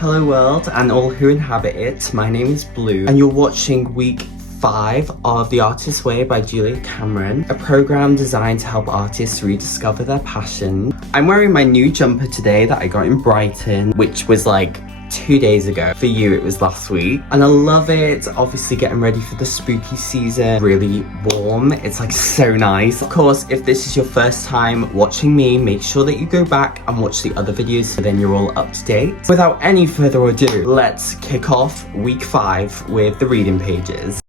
Hello world and all who inhabit it, my name is Blue and you're watching week 5 of The Artist's Way by Julia Cameron, a program designed to help artists rediscover their passion. I'm wearing my new jumper today that I got in Brighton, which was like 2 days ago. For you, it was last week. And I love it. Obviously getting ready for the spooky season. Really warm. It's like so nice. Of course, if this is your first time watching me, make sure that you go back and watch the other videos so then you're all up to date. Without any further ado, let's kick off week 5 with the reading pages.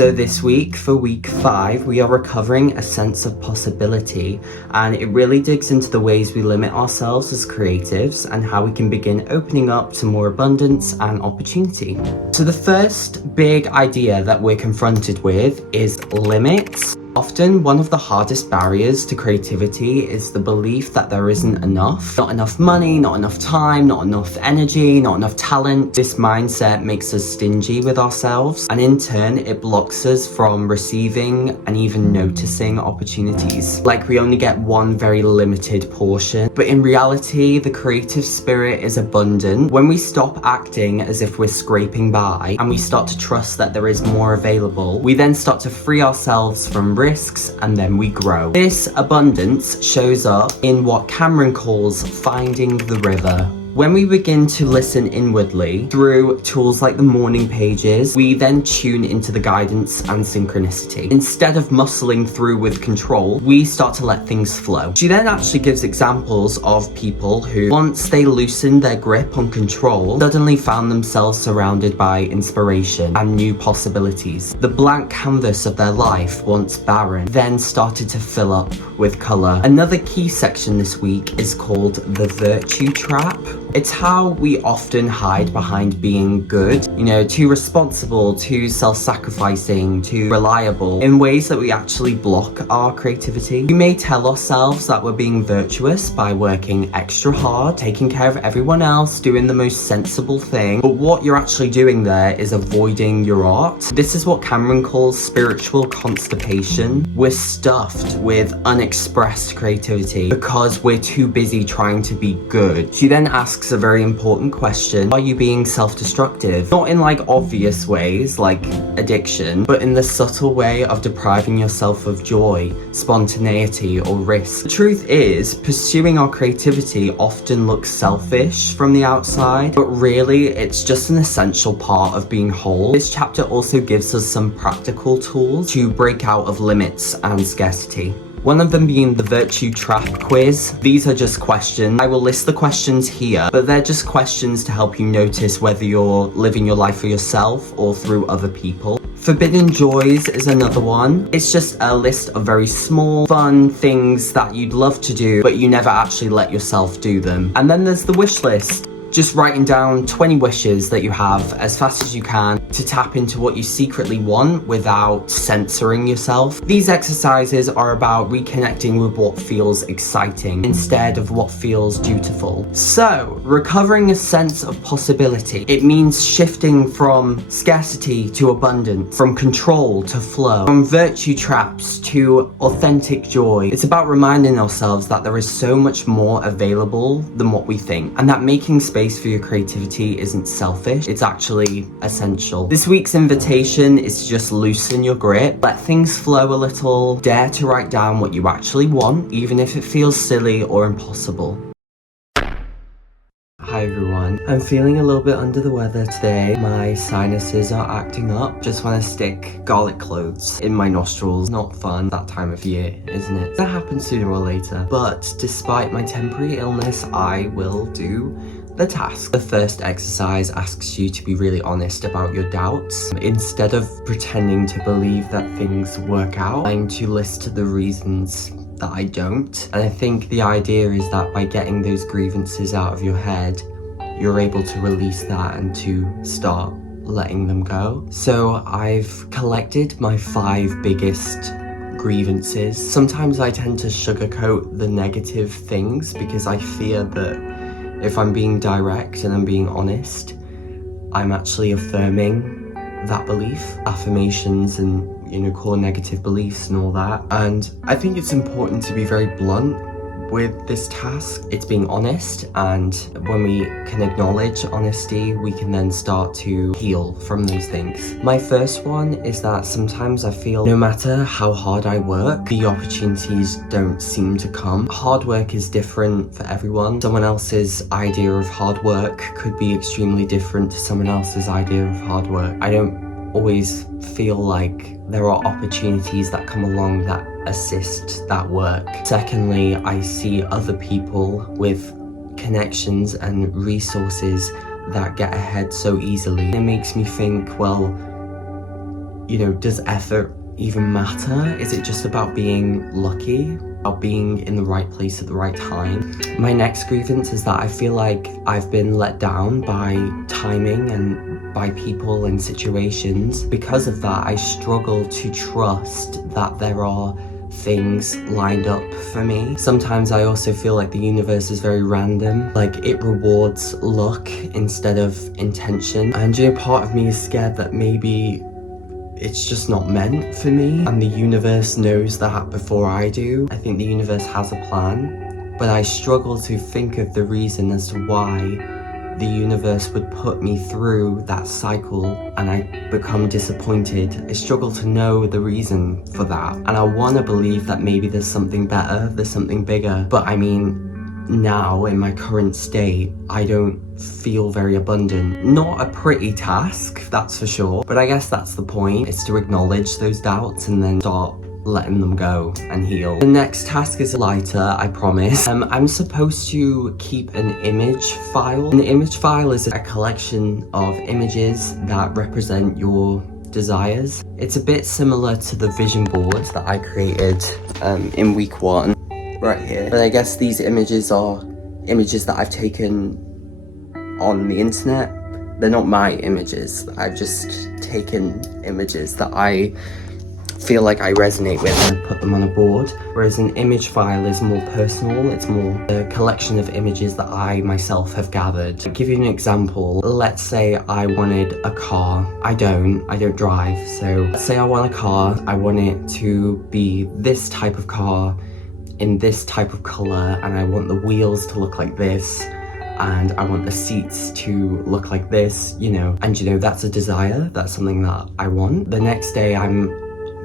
So this week, for week 5, we are recovering a sense of possibility, and it really digs into the ways we limit ourselves as creatives and how we can begin opening up to more abundance and opportunity. So the first big idea that we're confronted with is limits. Often, one of the hardest barriers to creativity is the belief that there isn't enough. Not enough money, not enough time, not enough energy, not enough talent. This mindset makes us stingy with ourselves, and in turn, it blocks us from receiving and even noticing opportunities. Like we only get one very limited portion. But in reality, the creative spirit is abundant. When we stop acting as if we're scraping by and we start to trust that there is more available, we then start to free ourselves from risks, and then we grow. This abundance shows up in what Cameron calls finding the river. When we begin to listen inwardly through tools like the morning pages, we then tune into the guidance and synchronicity. Instead of muscling through with control, we start to let things flow. She then actually gives examples of people who, once they loosened their grip on control, suddenly found themselves surrounded by inspiration and new possibilities. The blank canvas of their life, once barren, then started to fill up with colour. Another key section this week is called the virtue trap. It's how we often hide behind being good, too responsible, too self-sacrificing, too reliable, in ways that we actually block our creativity. We may tell ourselves that we're being virtuous by working extra hard, taking care of everyone else, doing the most sensible thing, but what you're actually doing there is avoiding your art. This is what Cameron calls spiritual constipation. We're stuffed with unexpressed creativity because we're too busy trying to be good. She then asks a very important question. Are you being self-destructive? Not in like obvious ways like addiction, but in the subtle way of depriving yourself of joy, spontaneity, or risk. The truth is, pursuing our creativity often looks selfish from the outside, but really it's just an essential part of being whole. This chapter also gives us some practical tools to break out of limits and scarcity. One of them being the virtue trap quiz. These are just questions. I will list the questions here, but they're just questions to help you notice whether you're living your life for yourself or through other people. Forbidden joys is another one. It's just a list of very small, fun things that you'd love to do, but you never actually let yourself do them. And then there's the wish list. Just writing down 20 wishes that you have as fast as you can to tap into what you secretly want without censoring yourself. These exercises are about reconnecting with what feels exciting instead of what feels dutiful. So, recovering a sense of possibility. It means shifting from scarcity to abundance, from control to flow, from virtue traps to authentic joy. It's about reminding ourselves that there is so much more available than what we think, and that making space for your creativity isn't selfish, it's actually essential. This week's invitation is to just loosen your grip, let things flow a little, dare to write down what you actually want, even if it feels silly or impossible. Hi everyone, I'm feeling a little bit under the weather today. My sinuses are acting up. Just want to stick garlic cloves in my nostrils. Not fun that time of year, isn't it? That happens sooner or later. But despite my temporary illness, I will do the task. The first exercise asks you to be really honest about your doubts. Instead of pretending to believe that things work out, trying to list the reasons that I don't. And I think the idea is that by getting those grievances out of your head, you're able to release that and to start letting them go. So I've collected my 5 biggest grievances. Sometimes I tend to sugarcoat the negative things because I fear that if I'm being direct and I'm being honest, I'm actually affirming that belief. Affirmations and, core negative beliefs and all that. And I think it's important to be very blunt with this task. It's being honest, and when we can acknowledge honesty, we can then start to heal from those things. My first one is that sometimes I feel no matter how hard I work, the opportunities don't seem to come. Hard work is different for everyone. Someone else's idea of hard work could be extremely different to someone else's idea of hard work. I don't always feel like there are opportunities that come along that assist that work. Secondly, I see other people with connections and resources that get ahead so easily. It makes me think, well, you know, does effort even matter? Is it just about being lucky? About being in the right place at the right time? My next grievance is that I feel like I've been let down by timing and by people and situations. Because of that, I struggle to trust that there are things lined up for me. Sometimes I also feel like the universe is very random, like it rewards luck instead of intention. And you know, part of me is scared that maybe it's just not meant for me, and the universe knows that before I do. I think the universe has a plan, but I struggle to think of the reason as to why the universe would put me through that cycle and I become disappointed. I struggle to know the reason for that, and I want to believe that maybe there's something better, there's something bigger. But I mean, now in my current state, I don't feel very abundant. Not a pretty task, that's for sure, but I guess that's the point. It's to acknowledge those doubts and then start letting them go and heal. The next task is lighter, I promise. I'm supposed to keep an image file. An image file is a collection of images that represent your desires. It's a bit similar to the vision board that I created in week 1, right here. But I guess these images are images that I've taken on the internet. They're not my images. I've just taken images that I feel like I resonate with and put them on a board, whereas an image file is more personal. It's more a collection of images that I myself have gathered. To give you an example, let's say I wanted a car. I don't drive, so let's say I want a car. I want it to be this type of car in this type of color, and I want the wheels to look like this, and I want the seats to look like this, you know. And you know, that's a desire, that's something that I want. The next day I'm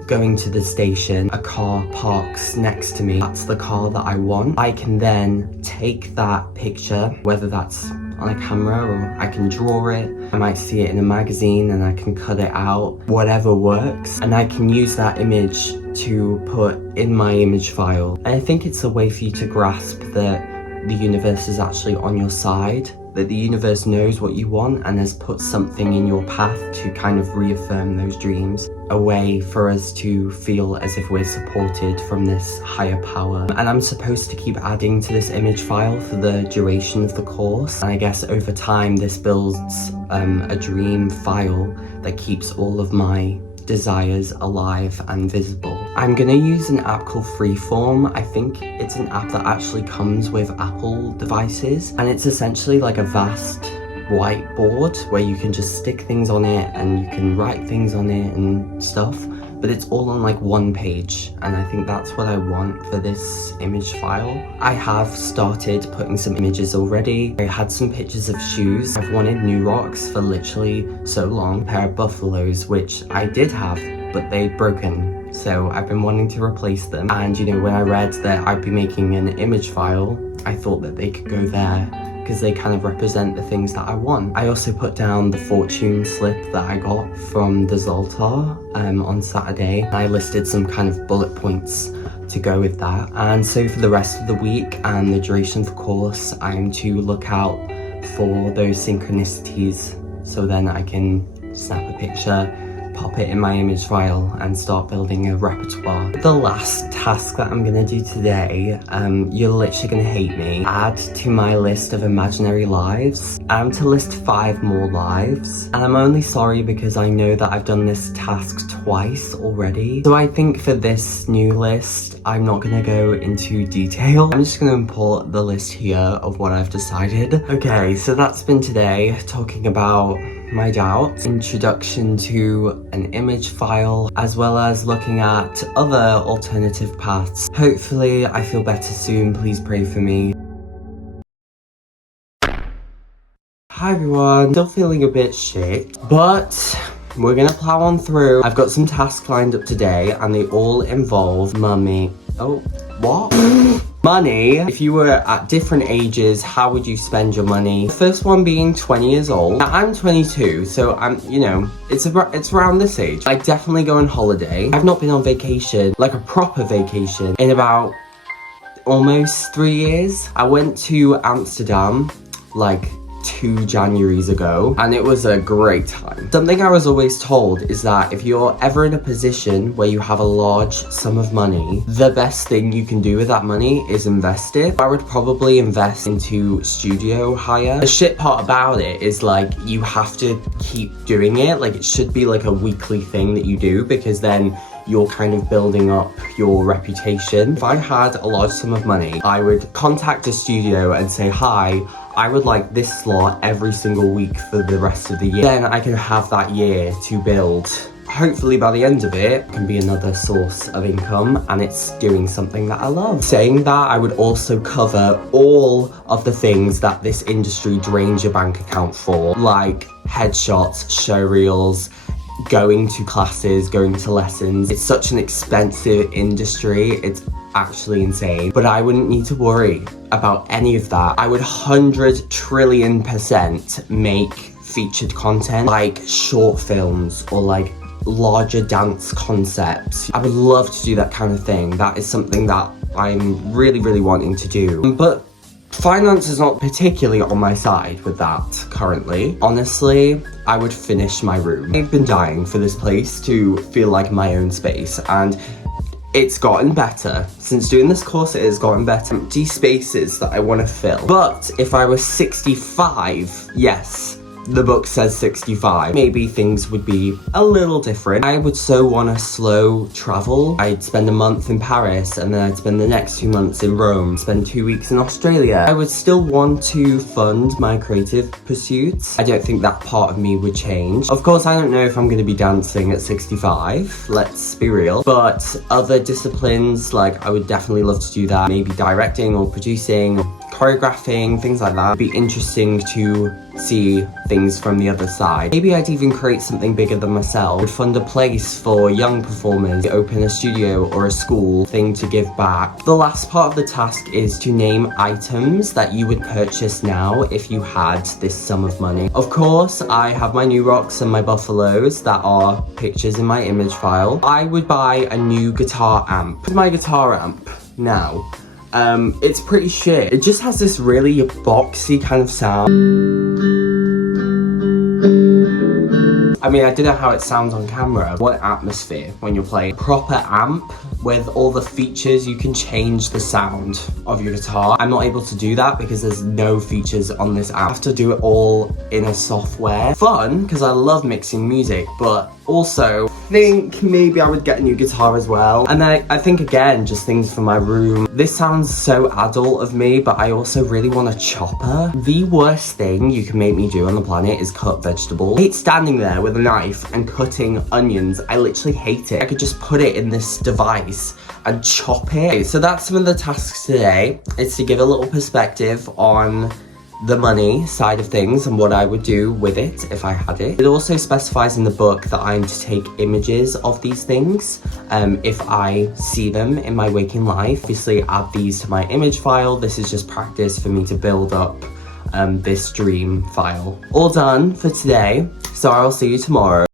going to the station, a car parks next to me, that's the car that I want. I can then take that picture, whether that's on a camera or I can draw it, I might see it in a magazine and I can cut it out, whatever works, and I can use that image to put in my image file. And I think it's a way for you to grasp that the universe is actually on your side, that the universe knows what you want and has put something in your path to kind of reaffirm those dreams. A way for us to feel as if we're supported from this higher power. And I'm supposed to keep adding to this image file for the duration of the course. And I guess over time this builds a dream file that keeps all of my desires alive and visible. I'm gonna use an app called Freeform. I think it's an app that actually comes with Apple devices, and it's essentially like a vast whiteboard where you can just stick things on it and you can write things on it and stuff, but it's all on like one page, and I think that's what I want for this image file. I have started putting some images already. I had some pictures of shoes. I've wanted new rocks for literally so long. A pair of buffaloes, which I did have, but they'd broken, so I've been wanting to replace them. And you know, when I read that I'd be making an image file, I thought that they could go there because they kind of represent the things that I want. I also put down the fortune slip that I got from the Zoltar on Saturday. I listed some kind of bullet points to go with that. And so for the rest of the week and the duration of the course, I'm to look out for those synchronicities, so then I can snap a picture, pop it in my image file and start building a repertoire. The last task that I'm gonna do today, you're literally gonna hate me. Add to my list of imaginary lives. I'm to list 5 more lives, and I'm only sorry because I know that I've done this task twice already. So I think for this new list, I'm not gonna go into detail. I'm just gonna import the list here of what I've decided. Okay, so that's been today, talking about my doubts, introduction to an image file, as well as looking at other alternative paths. Hopefully I feel better soon, please pray for me. Hi everyone, still feeling a bit shit, but we're gonna plow on through. I've got some tasks lined up today and they all involve money. Oh, what? Money. If you were at different ages, how would you spend your money? The first one being 20 years old. Now, I'm 22, so I'm, you know, it's around this age. I definitely go on holiday. I've not been on vacation, like a proper vacation, in about almost 3 years. I went to Amsterdam, like 2 Januaries ago, and it was a great time. Something I was always told is that if you're ever in a position where you have a large sum of money, the best thing you can do with that money is invest it. I would probably invest into studio hire. The shit part about it is like you have to keep doing it. Like it should be like a weekly thing that you do, because then you're kind of building up your reputation. If I had a large sum of money, I would contact a studio and say, hi, I would like this slot every single week for the rest of the year. Then I can have that year to build. Hopefully by the end of it can be another source of income, and it's doing something that I love. Saying that, I would also cover all of the things that this industry drains your bank account for, like headshots, show reels, going to classes, going to lessons. It's such an expensive industry, it's actually insane. But I wouldn't need to worry about any of that. I would 100 trillion% make featured content, like short films or like larger dance concepts. I would love to do that kind of thing. That is something that I'm really wanting to do. But finance is not particularly on my side with that currently. Honestly, I would finish my room. I've been dying for this place to feel like my own space, and it's gotten better. Since doing this course, it has gotten better. Empty spaces that I want to fill. But if I was 65, yes, the book says 65, maybe things would be a little different. I would so want to slow travel. I'd spend a month in Paris, and then I'd spend the next 2 months in Rome, spend 2 weeks in Australia. I would still want to fund my creative pursuits. I don't think that part of me would change. Of course, I don't know if I'm going to be dancing at 65, let's be real. But other disciplines, like I would definitely love to do that. Maybe directing or producing, choreographing, things like that. It'd be interesting to see things from the other side. Maybe I'd even create something bigger than myself. I'd fund a place for young performers, open a studio or a school, thing to give back. The last part of the task is to name items that you would purchase now if you had this sum of money. Of course, I have my new rocks and my buffaloes that are pictures in my image file. I would buy a new guitar amp. My guitar amp now. It's pretty shit. It just has this really boxy kind of sound. I mean, I don't know how it sounds on camera. What atmosphere when you're playing. Proper amp with all the features, you can change the sound of your guitar. I'm not able to do that because there's no features on this app. I have to do it all in a software. Fun, because I love mixing music, but also think maybe I would get a new guitar as well. And then I think again, just things for my room. This sounds so adult of me, but I also really want a chopper. The worst thing you can make me do on the planet is cut vegetables. I hate standing there with a knife and cutting onions. I literally hate it. I could just put it in this device and chop it. Okay, so that's some of the tasks today. It's to give a little perspective on the money side of things and what I would do with it if I had it. It also specifies in the book that I'm to take images of these things if I see them in my waking life. Obviously add these to my image file. This is just practice for me to build up this dream file. All done for today, so I will see you tomorrow.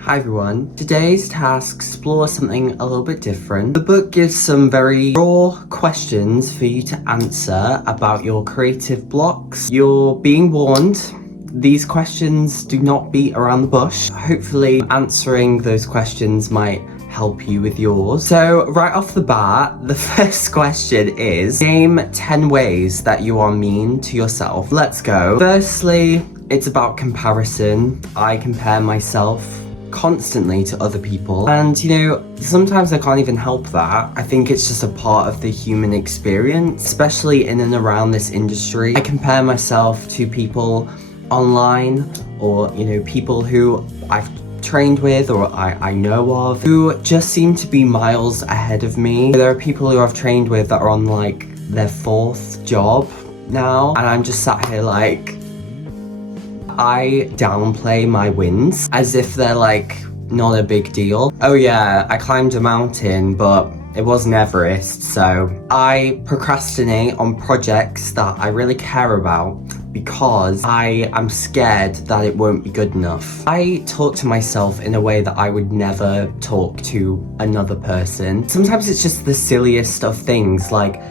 Hi everyone. Today's task explores something a little bit different. The book gives some very raw questions for you to answer about your creative blocks. You're being warned, these questions do not beat around the bush. Hopefully answering those questions might help you with yours. So right off the bat, the first question is, name 10 ways that you are mean to yourself. Let's go. Firstly, it's about comparison. I compare myself constantly to other people, and you know, sometimes I can't even help that. I think it's just a part of the human experience, especially in and around this industry. I compare myself to people online, or, you know, people who I've trained with or I know of who just seem to be miles ahead of me. There are people who I've trained with that are on like their 4th job now, and I'm just sat here like, I downplay my wins as if they're like not a big deal. Oh yeah, I climbed a mountain, but it wasn't Everest. So I procrastinate on projects that I really care about because I am scared that it won't be good enough. I talk to myself in a way that I would never talk to another person. Sometimes it's just the silliest of things, like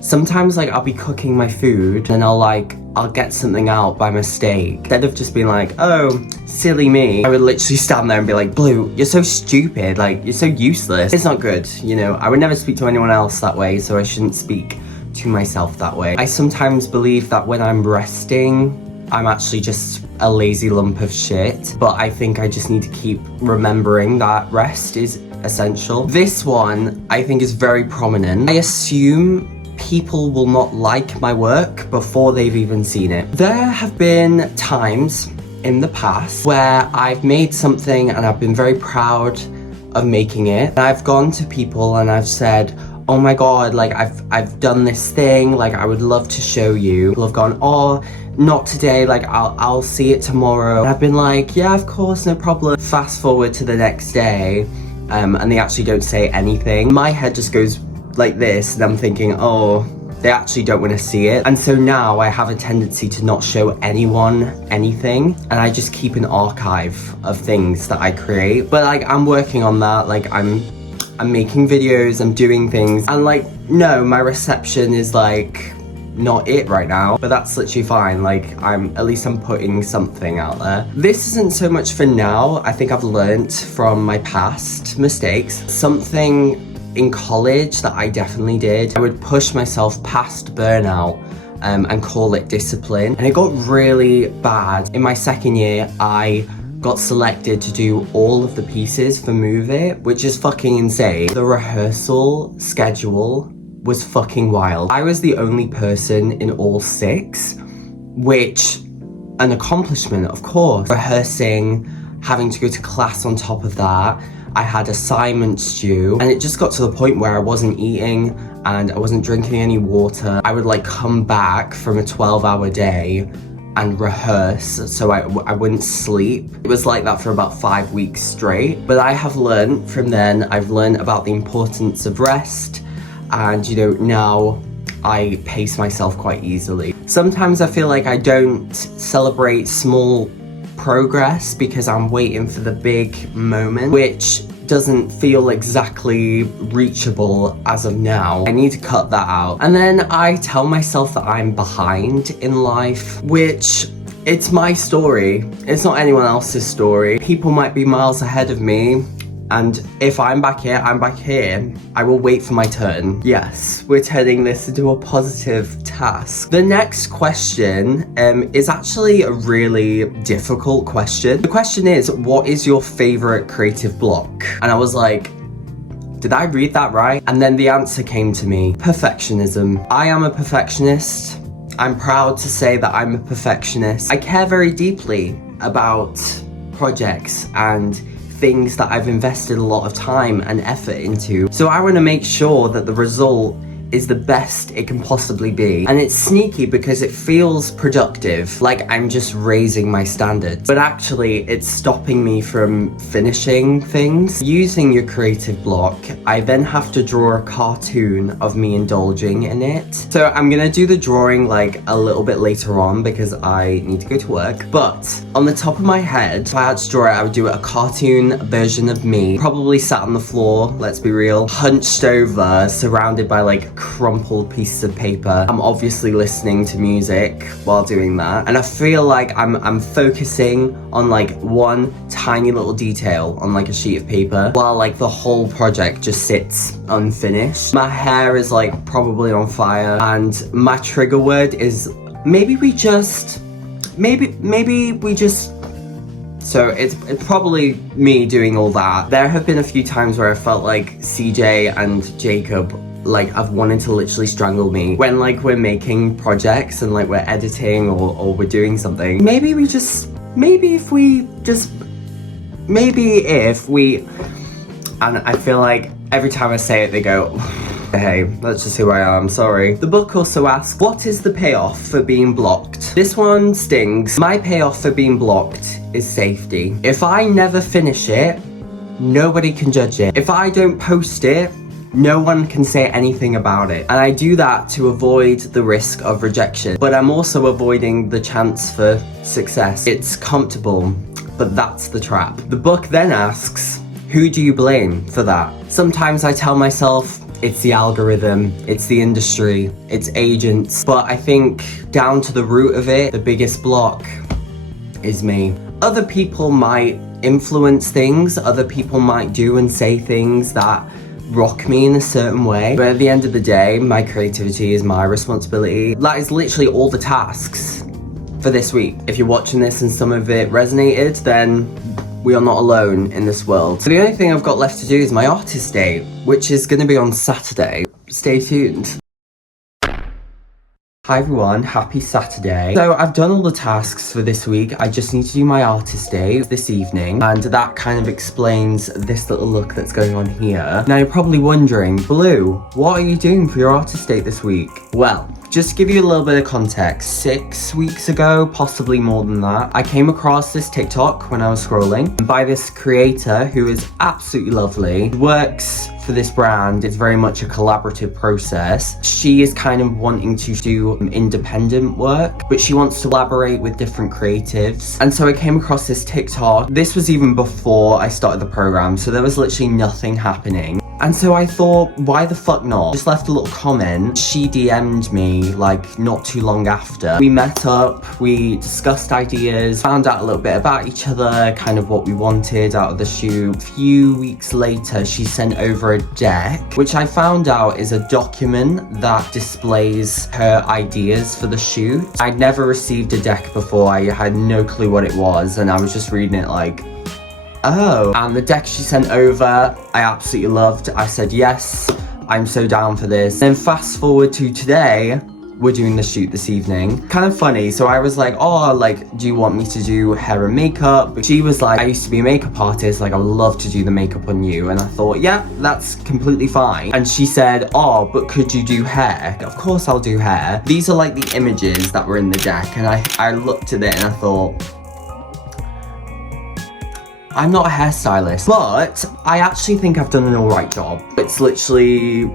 sometimes like I'll be cooking my food and I'll get something out by mistake. Instead of just being like, oh, silly me, I would literally stand there and be like, Bleu, you're so stupid, like, you're so useless. It's not good, you know? I would never speak to anyone else that way, so I shouldn't speak to myself that way. I sometimes believe that when I'm resting, I'm actually just a lazy lump of shit, but I think I just need to keep remembering that rest is essential. This one, I think, is very prominent. I assume people will not like my work before they've even seen it. There have been times in the past where I've made something and I've been very proud of making it. And I've gone to people and I've said, oh my god, like I've done this thing, like I would love to show you. People have gone, oh, not today, like I'll see it tomorrow. And I've been like, yeah, of course, no problem. Fast forward to the next day, and they actually don't say anything. My head just goes like this, and I'm thinking, oh, they actually don't want to see it. And so now I have a tendency to not show anyone anything, and I just keep an archive of things that I create. But like, I'm working on that. Like, I'm making videos, I'm doing things, and like, no, my reception is like not it right now, but that's literally fine. Like, at least I'm putting something out there. This isn't so much for now. I think I've learnt from my past mistakes. Something in college that I definitely did, I would push myself past burnout and call it discipline. And it got really bad. In my 2nd year, I got selected to do all of the pieces for Move It, which is fucking insane. The rehearsal schedule was fucking wild. I was the only person in all 6, which, an accomplishment, of course. Rehearsing, having to go to class on top of that. I had assignments due, and it just got to the point where I wasn't eating and I wasn't drinking any water. I would like come back from a 12-hour day and rehearse so I wouldn't sleep. It was like that for about 5 weeks straight. But I have learned from then, I've learned about the importance of rest, and you know, now I pace myself quite easily. Sometimes I feel like I don't celebrate small progress because I'm waiting for the big moment, which doesn't feel exactly reachable as of now. I need to cut that out. And then I tell myself that I'm behind in life, which, it's my story. It's not anyone else's story. People might be miles ahead of me, and if I'm back here, I'm back here. I will wait for my turn. Yes, we're turning this into a positive task. The next question is actually a really difficult question. The question is, what is your favorite creative block? And I was like, did I read that right? And then the answer came to me: perfectionism. I am a perfectionist. I'm proud to say that I'm a perfectionist. I care very deeply about projects and things that I've invested a lot of time and effort into. So I want to make sure that the result is the best it can possibly be. And it's sneaky because it feels productive, like I'm just raising my standards, but actually it's stopping me from finishing things. Using your creative block, I then have to draw a cartoon of me indulging in it. So I'm gonna do the drawing like a little bit later on because I need to go to work. But on the top of my head, if I had to draw it, I would do a cartoon version of me, probably sat on the floor, let's be real, hunched over, surrounded by like crumpled pieces of paper. I'm obviously listening to music while doing that, and I feel like I'm focusing on like one tiny little detail on like a sheet of paper while like the whole project just sits unfinished. My hair is like probably on fire, and my trigger word is maybe we just so it's probably me doing all that. There have been a few times where I felt like CJ and Jacob like I've wanted to literally strangle me. When like we're making projects and like we're editing or we're doing something, maybe if we, and I feel like every time I say it they go, hey, that's just who I am, sorry. The book also asks, what is the payoff for being blocked? This one stings. My payoff for being blocked is safety. If I never finish it, nobody can judge it. If I don't post it, no one can say anything about it. And I do that to avoid the risk of rejection. But I'm also avoiding the chance for success. It's comfortable, but that's the trap. The book then asks, who do you blame for that? Sometimes I tell myself, it's the algorithm, it's the industry, it's agents. But I think down to the root of it, the biggest block is me. Other people might influence things, other people might do and say things that rock me in a certain way, but at the end of the day, my creativity is my responsibility. That is literally all the tasks for this week. If you're watching this and some of it resonated, then we are not alone in this world. So the only thing I've got left to do is my artist day, which is going to be on Saturday. Stay tuned. Hi everyone, happy Saturday. So I've done all the tasks for this week. I just need to do my artist day this evening, and that kind of explains this little look that's going on here. Now you're probably wondering, Blue, what are you doing for your artist day this week? Well, just to give you a little bit of context, 6 weeks ago, possibly more than that, I came across this TikTok when I was scrolling by this creator who is absolutely lovely, works for this brand. It's very much a collaborative process. She is kind of wanting to do independent work, but she wants to collaborate with different creatives. And so I came across this TikTok. This was even before I started the program, so there was literally nothing happening. And so I thought, why the fuck not? Just left a little comment. She DM'd me like not too long after. We met up, we discussed ideas, found out a little bit about each other, kind of what we wanted out of the shoot. A few weeks later, she sent over a deck, which I found out is a document that displays her ideas for the shoot. I'd never received a deck before. I had no clue what it was, and I was just reading it like, oh. And the deck she sent over, I absolutely loved. I said, yes, I'm so down for this. Then fast forward to today, we're doing the shoot this evening. Kind of funny, so I was like, oh, like, do you want me to do hair and makeup? But she was like, I used to be a makeup artist, like, I would love to do the makeup on you. And I thought, yeah, that's completely fine. And she said, oh, but could you do hair? Of course I'll do hair. These are like the images that were in the deck, and I looked at it and I thought, I'm not a hairstylist, but I actually think I've done an alright job. It's literally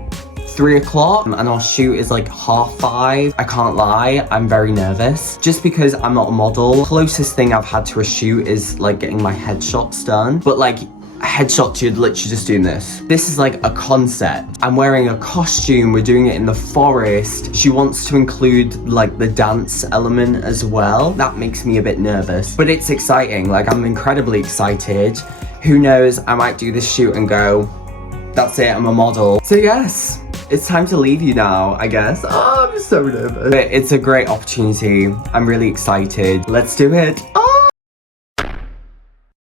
3 o'clock and our shoot is like 5:30. I can't lie, I'm very nervous. Just because I'm not a model. Closest thing I've had to a shoot is like getting my headshots done. But like, headshots, you're literally just doing this. This is like a concept. I'm wearing a costume, we're doing it in the forest. She wants to include like the dance element as well. That makes me a bit nervous, but it's exciting. Like, I'm incredibly excited. Who knows, I might do this shoot and go, that's it, I'm a model. So yes, it's time to leave you now, I guess. Oh, I'm so nervous. But it's a great opportunity. I'm really excited. Let's do it. Oh.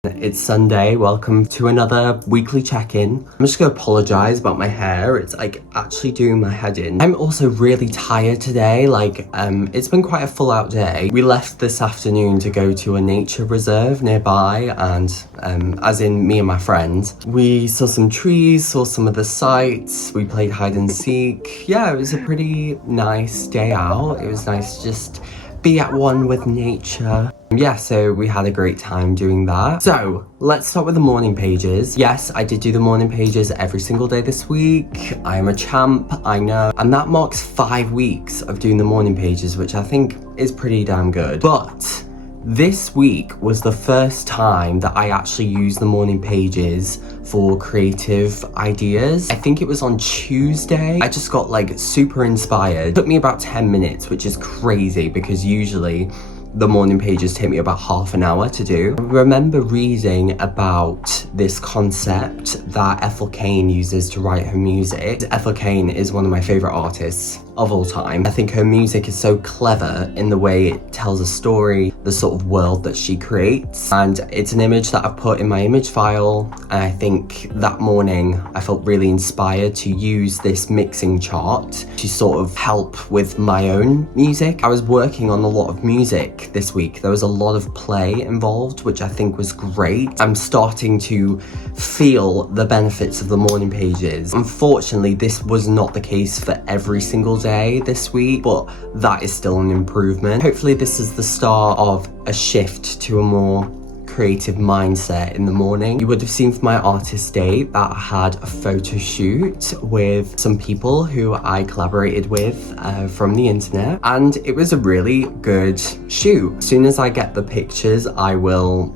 It's Sunday, welcome to another weekly check-in. I'm just gonna apologize about my hair. It's like actually doing my head in. I'm also really tired today. Like, it's been quite a full out day. We left this afternoon to go to a nature reserve nearby, and as in me and my friend, we saw some trees, saw some of the sights, we played hide and seek. Yeah, it was a pretty nice day out. It was nice to just be at one with nature. Yeah, so we had a great time doing that. So let's start with the morning pages. Yes, I did do the morning pages every single day this week. I am a champ, I know. And that marks 5 weeks of doing the morning pages, which I think is pretty damn good. But this week was the first time that I actually used the morning pages for creative ideas. I think it was on Tuesday. I just got like super inspired. It took me about 10 minutes, which is crazy because usually the morning pages take me about half an hour to do. I remember reading about this concept that Ethel Cain uses to write her music. Ethel Cain is one of my favourite artists of all time. I think her music is so clever in the way it tells a story, the sort of world that she creates, and it's an image that I've put in my image file. And I think that morning I felt really inspired to use this mixing chart to sort of help with my own music. I was working on a lot of music this week. There was a lot of play involved, which I think was great. I'm starting to feel the benefits of the morning pages. Unfortunately, this was not the case for every single day this week, but that is still an improvement. Hopefully this is the start of a shift to a more creative mindset in the morning. You would have seen from my artist day that I had a photo shoot with some people who I collaborated with from the internet, and it was a really good shoot. As soon as I get the pictures, I will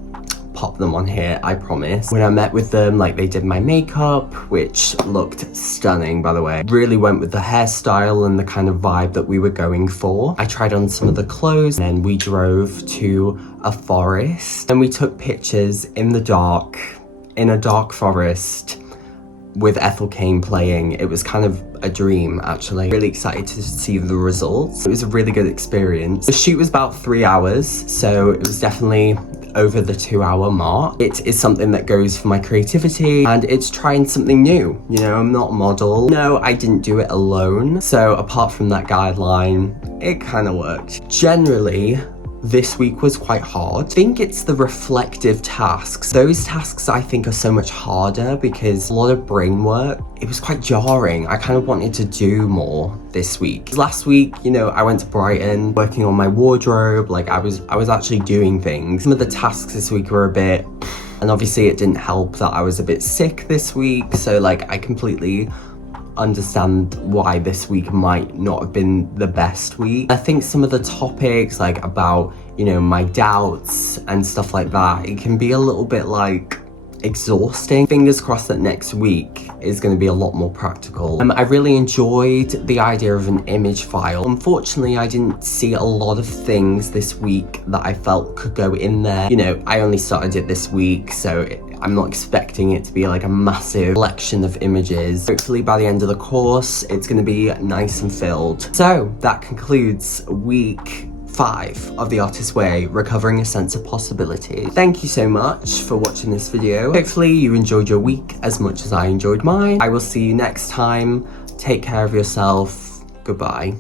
pop them on here, I promise. When I met with them, like, they did my makeup, which looked stunning, by the way. Really went with the hairstyle and the kind of vibe that we were going for. I tried on some of the clothes, and then we drove to a forest and we took pictures in the dark, in a dark forest, with Ethel Cain playing. It was kind of a dream, actually. Really excited to see the results. It was a really good experience. The shoot was about 3 hours, so it was definitely over the 2-hour mark. It is something that goes for my creativity, and it's trying something new. You know, I'm not a model. No, I didn't do it alone. So apart from that guideline, it kind of worked. Generally, this week was quite hard. I think it's the reflective tasks. Those tasks I think are so much harder because a lot of brain work. It was quite jarring. I kind of wanted to do more this week. Last week, you know, I went to Brighton working on my wardrobe. Like I was actually doing things. Some of the tasks this week were a bit, and obviously it didn't help that I was a bit sick this week. So like I completely understand why this week might not have been the best week. I think some of the topics, like about, you know, my doubts and stuff like that, it can be a little bit like exhausting. Fingers crossed that next week is going to be a lot more practical. I really enjoyed the idea of an image file. Unfortunately, I didn't see a lot of things this week that I felt could go in there. You know, I only started it this week, so I'm not expecting it to be like a massive collection of images. Hopefully by the end of the course, it's going to be nice and filled. So that concludes week 5 of The Artist's Way, recovering a sense of possibility. Thank you so much for watching this video. Hopefully you enjoyed your week as much as I enjoyed mine. I will see you next time. Take care of yourself. Goodbye.